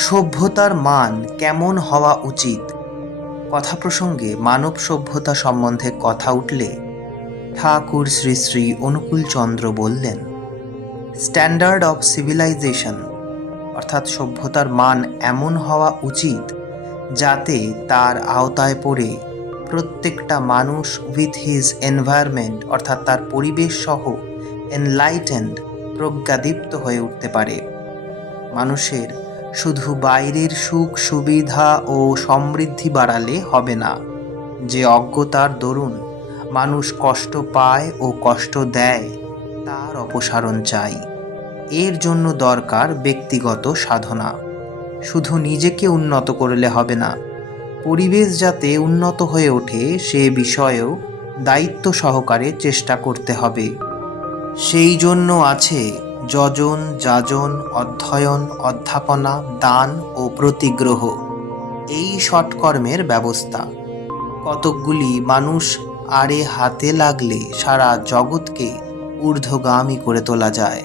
সভ্যতার মান কেমন হওয়া উচিত? কথা প্রসঙ্গে মানব সভ্যতা সম্বন্ধে কথা উঠলে ঠাকুর শ্রী শ্রী অনুকূলচন্দ্র বললেন, স্ট্যান্ডার্ড অফ সিভিলাইজেশন অর্থাৎ সভ্যতার মান এমন হওয়া উচিত যাতে তার আওতায় পড়ে প্রত্যেকটা মানুষ উইথ হিজ এনভায়রনমেন্ট অর্থাৎ তার পরিবেশ সহ এনলাইটেন্ড প্রজ্ঞাদীপ্ত হয়ে উঠতে পারে। মানুষের শুধু বাইরের সুখ সুবিধা ও সমৃদ্ধি বাড়ালে হবে না, যে অজ্ঞতার দরুন মানুষ কষ্ট পায় ও কষ্ট দেয় তার অপসারণ চাই। এর জন্য দরকার ব্যক্তিগত সাধনা। শুধু নিজেকে উন্নত করলে হবে না, পরিবেশ যাতে উন্নত হয়ে ওঠে সে বিষয়েও দায়িত্ব সহকারে চেষ্টা করতে হবে। সেই জন্য আছে যজন যাজন, অধ্যয়ন, অধ্যাপনা, দান ও প্রতিগ্রহ, এই সৎকর্মের ব্যবস্থা। কতকগুলি মানুষ আড়ে হাতে লাগলে সারা জগৎকে ঊর্ধ্বগামী করে তোলা যায়।